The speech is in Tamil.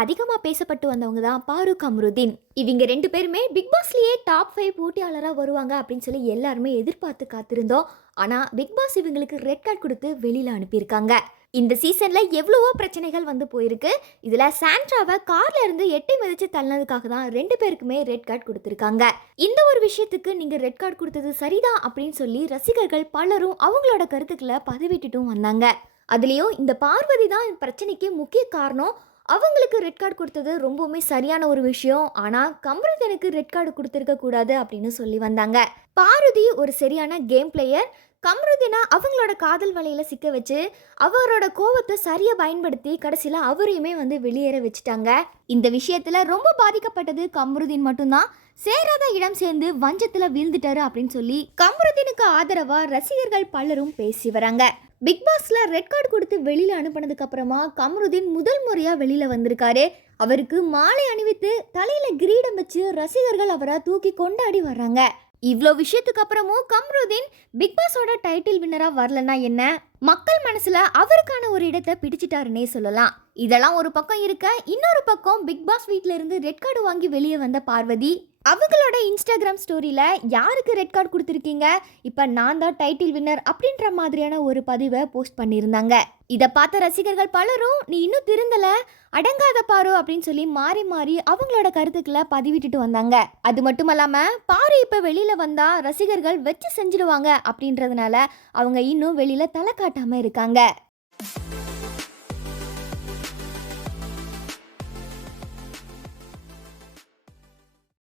அதிகமா பேசப்பட்டு வந்தவங்க தான் பாரு கம்ருதீன். இவங்க 2 பேருமே பிக் பாஸ்லயே டாப் 5 போட்டியாளரா வருவாங்க அப்படின்னு சொல்லி எல்லாருமே எதிர்பார்த்து காத்திருந்தோம். ஆனா பிக் பாஸ் இவங்களுக்கு ரெட் கார்டு கொடுத்து வெளியில அனுப்பியிருக்காங்க. இந்த சீசன்ல எவ்வளவோ பிரச்சனைகள் வந்து போயிருக்கு. இதுல சாண்ட்ராவை கார்ல இருந்து எட்டி மிதிச்சு தள்ளனதுக்காக தான் 2 பேருக்குமே ரெட் கார்டு கொடுத்திருக்காங்க. இந்த ஒரு விஷயத்துக்கு நீங்க ரெட் கார்டு கொடுத்தது சரிதான் அப்படின்னு சொல்லி ரசிகர்கள் பலரும் அவங்களோட கருத்துக்களை பதிவிட்டுட்டும் வந்தாங்க. அதுலேயும் இந்த பார்வதி தான் இந்த பிரச்சனைக்கு முக்கிய காரணம். அவங்களுக்கு ரெட் கார்டு கொடுத்தது ரொம்பவுமே சரியான ஒரு விஷயம். ஆனால் கமருதனுக்கு ரெட் கார்டு கொடுத்துருக்க கூடாது அப்படின்னு சொல்லி வந்தாங்க. பார்வதி ஒரு சரியான கேம் பிளேயர். கமருதீனா அவங்களோட காதல் வலையில சிக்க வச்சு அவரோட கோவத்தை சரியா பயன்படுத்தி கடைசியில் அவரையுமே வந்து வெளியேற வச்சுட்டாங்க. இந்த விஷயத்துல ரொம்ப பாதிக்கப்பட்டது கமருதீன் மட்டும்தான். சேராத இடம் சேர்ந்து வஞ்சத்துல வீழ்ந்துட்டாரு அப்படின்னு சொல்லி கமருதீனுக்கு ஆதரவா ரசிகர்கள் பலரும் பேசி வராங்க. பிக் பாஸ்ல ரெட் கார்டு கொடுத்து வெளியில அனுப்பினதுக்கு அப்புறமா கமருதீன் முதல் முறையா வெளியில வந்திருக்காரு. அவருக்கு மாலை அணிவித்து தலையில கிரீடம் வச்சு ரசிகர்கள் அவரை தூக்கி கொண்டாடி வர்றாங்க. இவ்வளோ விஷயத்துக்கு அப்புறமும் கம்ருதீன் பிக் பாஸோட டைட்டில் வின்னரா வரலன்னா என்ன, மக்கள் மனசுல அவருக்கான ஒரு இடத்தை பிடிச்சிட்டாருன்னே சொல்லலாம். இதெல்லாம் ஒரு பக்கம் இருக்க, இன்னொரு பக்கம் பிக் பாஸ் வீட்ல இருந்து ரெட் கார்டு வாங்கி வெளியே வந்த பார்வதி அவங்களோட இன்ஸ்டாகிராம் ஸ்டோரியில யாருக்கு ரெட் கார்டு கொடுத்துருக்கீங்க, இப்போ நான் தான் டைட்டில் வின்னர் அப்படின்ற மாதிரியான ஒரு பதிவை போஸ்ட் பண்ணியிருந்தாங்க. இதை பார்த்த ரசிகர்கள் பலரும் நீ இன்னும் திருந்தல, அடங்காத பாரு அப்படின்னு சொல்லி மாறி மாறி அவங்களோட கருத்துக்களை பதிவிட்டுட்டு வந்தாங்க. அது மட்டும் இல்லாம பாரு இப்ப வெளியில வந்தா ரசிகர்கள் வச்சு செஞ்சிடுவாங்க அப்படின்றதுனால அவங்க இன்னும் வெளியில தலை காட்டாம இருக்காங்க.